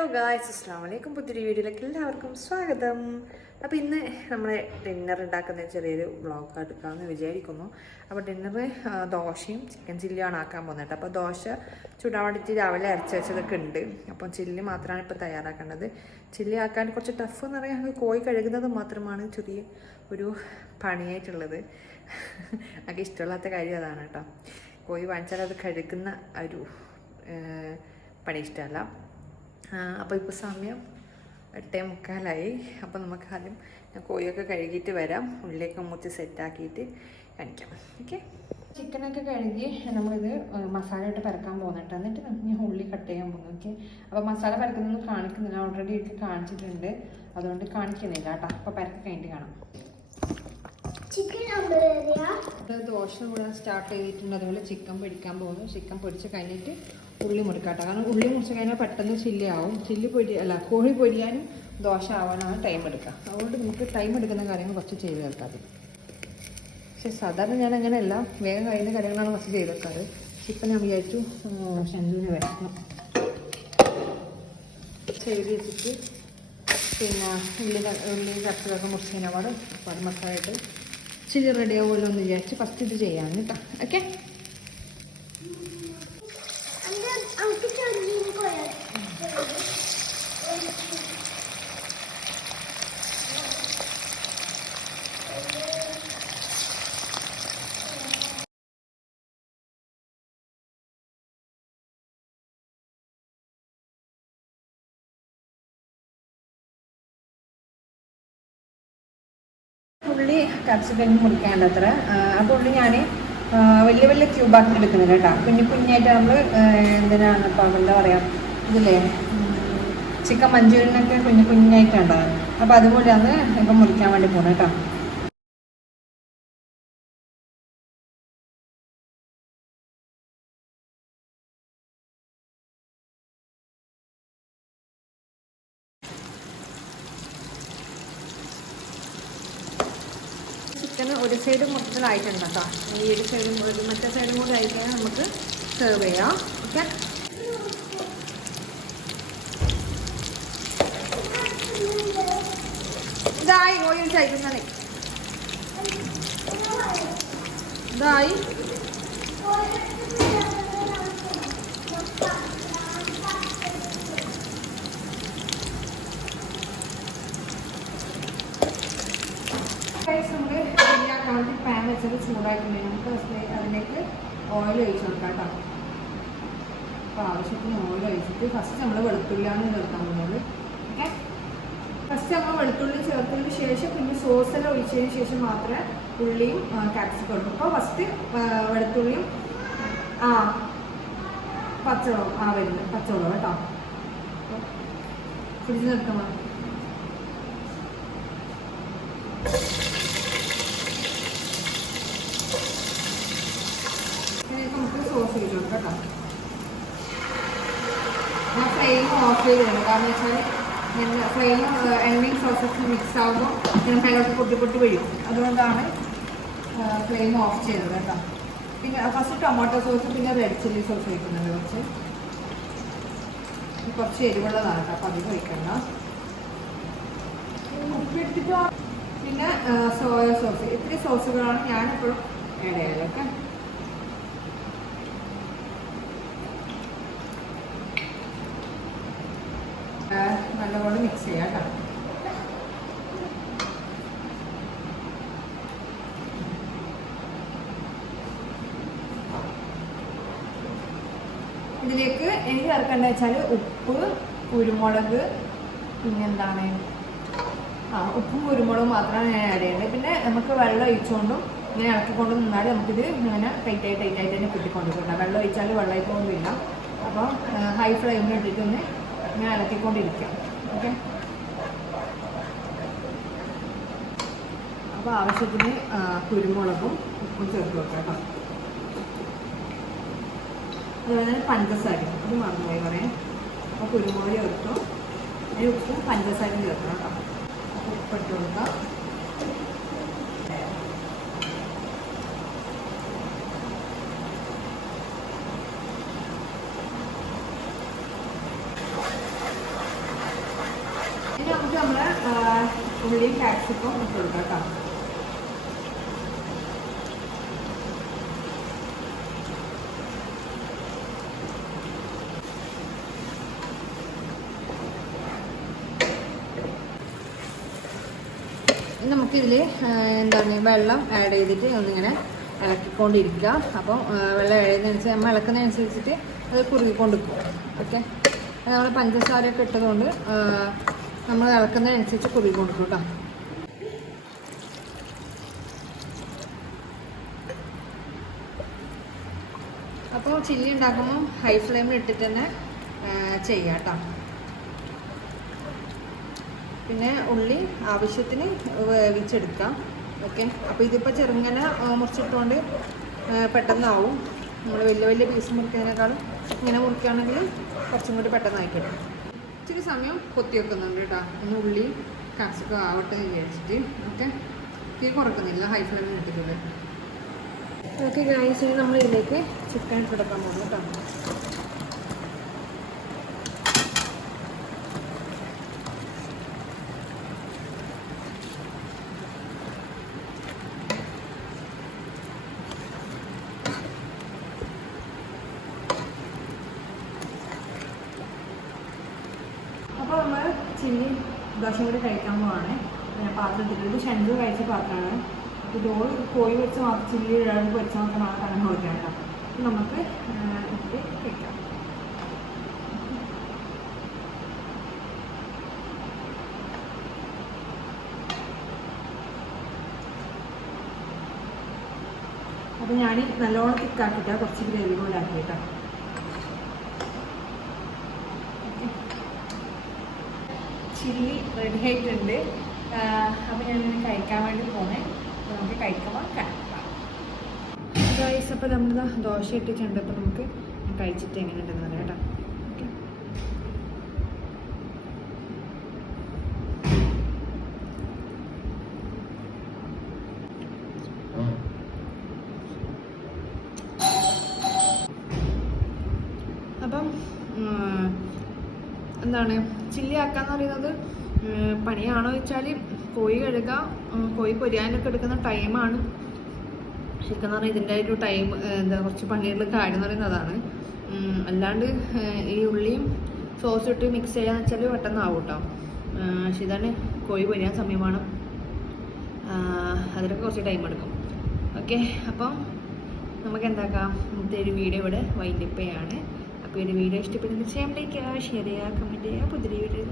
Hello guys, അസ്സലാമു അലൈക്കും. പുതിയൊരു വീഡിയോയിലേക്ക് എല്ലാവർക്കും സ്വാഗതം. അപ്പോൾ ഇന്ന് നമ്മൾ ഡിന്നർ ഉണ്ടാക്കുന്ന ചെറിയൊരു വ്ളോഗ് എടുക്കാമെന്ന് വിചാരിക്കുന്നു. അപ്പോൾ ഡിന്നർ ദോശയും ചിക്കൻ ചില്ലിയാണ് ആക്കാൻ പോകുന്നത്. അപ്പോൾ ദോശ ചുടാൻ വേണ്ടിയിട്ട് രാവിലെ അരച്ച് വെച്ചതൊക്കെ ഉണ്ട്. അപ്പം ചില്ലി മാത്രമാണ് ഇപ്പോൾ തയ്യാറാക്കേണ്ടത്. ചില്ലി ആക്കാൻ കുറച്ച് ടഫ് എന്ന് പറയാൻ കോഴി കഴുകുന്നത് മാത്രമാണ് ചെറിയ ഒരു പണിയായിട്ടുള്ളത്. എനിക്ക് ഇഷ്ടമില്ലാത്ത കാര്യം അതാണ് കേട്ടോ. കോഴി വാങ്ങിച്ചാൽ അത് കഴുകുന്ന ഒരു പണി ഇഷ്ടമല്ല. അപ്പോൾ ഇപ്പോൾ സമയം 8:45. അപ്പോൾ നമുക്ക് ആദ്യം ഞാൻ കോഴിയൊക്കെ കഴുകിയിട്ട് വരാം. ഉള്ളിലേക്ക് മുറിച്ച് സെറ്റാക്കിയിട്ട് കാണിക്കാം. ഓക്കെ, ചിക്കനൊക്കെ കഴുകി നമ്മളിത് മസാല ഇട്ട് പരക്കാൻ പോകുന്നുണ്ട്. എന്നിട്ട് ഞാൻ ഉള്ളി കട്ട് ചെയ്യാൻ പോകുന്നു. ഓക്കെ, അപ്പോൾ മസാല പരക്കുന്നൊന്നും കാണിക്കുന്നില്ല, ഓൾറെഡി എനിക്ക് കാണിച്ചിട്ടുണ്ട്, അതുകൊണ്ട് കാണിക്കുന്നില്ല കേട്ടോ. അപ്പോൾ പരക്ക് കഴിഞ്ഞിട്ട് കാണാം. ദോശ കൂടെ സ്റ്റാർട്ട് ചെയ്തിട്ടുണ്ട്. അതുപോലെ ചിക്കൻ പൊരിക്കാൻ പോകുന്നു. ചിക്കൻ പൊരിച്ച് കഴിഞ്ഞിട്ട് ഉള്ളി മുറിക്കാട്ടോ. കാരണം ഉള്ളി മുറിച്ച് കഴിഞ്ഞാൽ പെട്ടെന്ന് ചില്ലി ആവും. കോഴി പൊരിയാനും ദോശ ആവാനാണ് ടൈം എടുക്കുക. അതുകൊണ്ട് നമുക്ക് ടൈം എടുക്കുന്ന കാര്യങ്ങൾ കുറച്ച് ചെയ്ത് വെക്കാറ്. പക്ഷെ സാധാരണ ഞാൻ അങ്ങനെയല്ല, വേഗം കഴിയുന്ന കാര്യങ്ങളാണ് കുറച്ച് ചെയ്ത് വെക്കാറ്. ഇപ്പം ഞാൻ വിചാരിച്ചു ഷെൻഡുവിന് വരണം ചെയ്ത് വെച്ചിട്ട് പിന്നെ ഉള്ളി കറികളൊക്കെ മുറിച്ച് കഴിഞ്ഞാൽ പാട് മസാലയിട്ട് ചില്ലി റെഡി ആവുമല്ലോ എന്ന് വിചാരിച്ച് ഫസ്റ്റ് ഇത് ചെയ്യാൻ കേട്ടോ. ഓക്കെ, ഉള്ളി ക്യാപ്സിക്കം മുറിക്കാണ്ട് അത്ര. അപ്പോൾ ഉള്ളി ഞാൻ വലിയ വലിയ ക്യൂബാക്കി എടുക്കുന്നില്ല കേട്ടോ. കുഞ്ഞായിട്ട് നമ്മൾ എന്തിനാണ് ഇപ്പം എന്താ പറയുക, ഇതില്ലേ ചിക്കൻ മഞ്ചൂരിയനൊക്കെ കുഞ്ഞായിട്ടുണ്ടാകും. അപ്പോൾ അതുപോലെയാണ് ഇപ്പം മുറിക്കാൻ വേണ്ടി പോകുന്നത് കേട്ടോ. ചിക്കന് ഒരു സൈഡ് മൊത്തത്തിലായിട്ടുണ്ട് കേട്ടോ. ഈ ഒരു സൈഡും മറ്റേ സൈഡും കൂടി ആയിക്കഴിഞ്ഞാൽ നമുക്ക് സെർവ് ചെയ്യാം. ഓക്കെ, ഇതായി ഓയിൽ ചായക്കുന്നേ, ഇതായി നമ്മൾ പാൻ വെച്ചത് ചൂടായിട്ടുണ്ടെങ്കിൽ നമുക്ക് അതിലേക്ക് ഓയിൽ ഒഴിച്ച് കൊടുക്കാം കേട്ടോ. അപ്പോൾ ആവശ്യത്തിന് ഓയിൽ ഒഴിച്ചിട്ട് ഫസ്റ്റ് നമ്മൾ വെളുത്തുള്ളിയാണ് ചേർക്കാൻ പോകുന്നത്. ഓക്കെ, ഫസ്റ്റ് നമ്മൾ വെളുത്തുള്ളി ചേർത്തതിന് ശേഷം പിന്നെ സോസെല്ലാം ഒഴിച്ചതിന് ശേഷം മാത്രമേ ഉള്ളിയും ക്യാപ്സിക്കം ഇടും. അപ്പോൾ ഫസ്റ്റ് വെളുത്തുള്ളിയും പച്ചവെള്ളം വരുന്നത് പച്ചവെള്ളം കേട്ടോ. പിടിച്ച് നിർത്തണം. നമുക്ക് സോസ് ചെയ്ത് കൊടുക്കാം കേട്ടോ. ഞാൻ ഫ്ലെയിം ഓഫ് ചെയ്തിട്ടുണ്ട്. കാരണം വെച്ചാൽ ഫ്ലെയിം എണ്ണയും സോസസ് മിക്സ് ആകുമ്പോൾ ഞാൻ മേലോട്ട് പൊട്ടി വീഴും. അതുകൊണ്ടാണ് ഫ്ലെയിം ഓഫ് ചെയ്തത് കേട്ടോ. പിന്നെ ഫസ്റ്റ് ടൊമാറ്റോ സോസ്, പിന്നെ റെഡ് ചില്ലി സോസ് ഒഴിക്കുന്നുണ്ട്. കുറച്ച് എരിവുള്ളതാണ് കേട്ടോ, അപ്പോൾ അധികം ഒഴിക്കണ്ട. പിന്നെ സോയ സോസ്, ഇത്രയും സോസുകളാണ് ഞാനിപ്പോഴും ആഡ് ചെയ്തത്. ഓക്കെ, നല്ലപോലെ മിക്സ് ചെയ്യാം കേട്ടോ. ഇതിലേക്ക് എനിക്ക് ചേർക്കേണ്ടത് വെച്ചാൽ ഉപ്പ്, കുരുമുളക്, പിന്നെന്താണ് ഉപ്പും കുരുമുളകും മാത്രമാണ് ഞാൻ ആഡ് ചെയ്യേണ്ടത്. പിന്നെ നമുക്ക് വെള്ളം ഒഴിച്ചുകൊണ്ടും ഇങ്ങനെ ഇളക്കിക്കൊണ്ട് നിന്നാൽ നമുക്കിത് ഇങ്ങനെ ടൈറ്റായിട്ട് തന്നെ കിട്ടിക്കൊണ്ടിരിക്കണം. വെള്ളം ഒഴിച്ചാൽ വെള്ളമായി പോകുന്നില്ല. അപ്പോൾ ഹൈ ഫ്ലെയിമിൽ ഇട്ടിട്ടൊന്ന് ഇങ്ങനെ ഇളക്കിക്കൊണ്ടിരിക്കാം. ഓക്കെ, അപ്പോൾ ആവശ്യത്തിന് കുരുമുളകും ഉപ്പും ചേർത്ത് വെക്കാം കേട്ടോ. അതുപോലെ തന്നെ പഞ്ചസാരയും അത് മറന്നുപോയി പറയാം. അപ്പോൾ കുരുമുളക് ചേർത്തു, ഉപ്പും പഞ്ചസാരയും ചേർക്കണം കേട്ടോ. ഉപ്പിട്ട് കൊടുക്കാം. നമുക്ക് നമ്മുടെ ഉള്ളിയും ക്യാപ്സിക്കം ഇട്ട് കൊടുക്കാം കേട്ടോ. നമുക്കിതിൽ എന്താണ് വെള്ളം ആഡ് ചെയ്തിട്ട് ഒന്നിങ്ങനെ ഇളക്കിക്കൊണ്ടിരിക്കുക. അപ്പം വെള്ളം ആഡ് ചെയ്യുന്നതനുസരിച്ച് നമ്മൾ ഇളക്കുന്നതനുസരിച്ചിട്ട് അത് കുറുകിക്കൊണ്ടിരിക്കും. ഓക്കെ, നമ്മൾ പഞ്ചസാരയൊക്കെ ഇട്ടതുകൊണ്ട് നമ്മൾ ഇളക്കുന്നതനുസരിച്ച് കുറുകിക്കൊണ്ടിരിക്കും കേട്ടോ. അപ്പോൾ ചില്ലി ഉണ്ടാക്കുമ്പോൾ ഹൈ ഫ്ലെയിമിൽ ഇട്ടിട്ട് തന്നെ ചെയ്യാം കേട്ടോ. പിന്നെ ഉള്ളി ആവശ്യത്തിന് വേവിച്ചെടുക്കാം. ഓക്കെ, അപ്പോൾ ഇതിപ്പോൾ ചെറുങ്ങനെ മുറിച്ചിട്ടുകൊണ്ട് പെട്ടെന്നാവും. നമ്മൾ വലിയ വലിയ പീസ് മുറിക്കുന്നതിനേക്കാളും ഇങ്ങനെ മുറിക്കുകയാണെങ്കിൽ കുറച്ചും കൂടി പെട്ടെന്നായി കിട്ടും. ഇച്ചിരി സമയം കൊത്തി വെക്കുന്നുണ്ട് കേട്ടോ, ഒന്ന് ഉള്ളി കാപ്സിക്കം ആവട്ടെ വിചാരിച്ചിട്ട്. ഓക്കെ, തീ കുറക്കുന്നില്ല, ഹൈ ഫ്ലെയിമിൽ ഇട്ടിട്ടുണ്ട്. ഓക്കെ ഗൈസ്, ഇനി നമ്മൾ ഇതിലേക്ക് ചിക്കൻ ഇട്ടെടുക്കാൻ പോകുന്നു കേട്ടോ. അപ്പോൾ നമ്മൾ ചില്ലി ദോശയും കൂടി കഴിക്കാൻ പോവാണ്. ഞാൻ പാത്രത്തിൽ ഇത് ഷെൻഡ് കഴിച്ച പാത്രമാണ്. ഇത് കോഴി വെച്ച് മാത്രം ചില്ലി ഇഴക് വെച്ച് മാത്രമാണ് കണ്ണ് കൊടുക്കാൻ കേട്ടോ. അപ്പം നമുക്ക് ഇത് കഴിക്കാം. അപ്പോൾ ഞാൻ നല്ലോണം തിക്കാക്കിയിട്ടാണ് കുറച്ച് ഗ്രേവി കൂടെ ആക്കിയിട്ടാണ്. ചില്ലി റെഡി ആയിട്ടുണ്ട്. അപ്പോൾ ഞാനിങ്ങനെ കഴിക്കാൻ വേണ്ടി പോണേ. അപ്പോൾ നമുക്ക് കഴിക്കുമ്പോൾ കാണാം ഗൈസ്. അപ്പോൾ നമ്മൾ ദോശ ഇട്ടിട്ടുണ്ട്. അപ്പോൾ നമുക്ക് കഴിച്ചിട്ട് എങ്ങനെ ഉണ്ടെന്ന് പറയാം കേട്ടോ. അപ്പം എന്താണ് ചില്ലി ആക്കാന്ന് പറയുന്നത് പണിയാണോ വെച്ചാൽ കോഴി കഴുകുക, കോഴി പൊരിയാനൊക്കെ എടുക്കുന്ന ടൈമാണ്. ശരിക്കും എന്ന് പറഞ്ഞാൽ ഇതിൻ്റെ ഒരു ടൈം എന്താ കുറച്ച് പണിയുള്ള കാര്യം എന്ന് പറയുന്നത് അതാണ്. അല്ലാണ്ട് ഈ ഉള്ളിയും സോസും ഇട്ട് മിക്സ് ചെയ്യാന്ന് വെച്ചാൽ പെട്ടെന്നാവും കേട്ടോ. പക്ഷെ ഇതാണ് കോഴി പൊരിയാൻ സമയമാണ്, അതിനൊക്കെ കുറച്ച് ടൈം എടുക്കും. ഓക്കെ, അപ്പം നമുക്ക് എന്താക്കാം, ഇന്നത്തെ ഒരു വീഡിയോ ഇവിടെ വൈൻഡപ്പ് ചെയ്യാണ്. അപ്പോൾ ഈ ഒരു വീഡിയോ ഇഷ്ടപ്പെടുന്ന ചെയ്യാൻ ലൈക്ക് ചെയ്യുക, ഷെയർ ചെയ്യുക, കമൻറ്റ് ചെയ്യുക. പുതിയ വീഡിയോ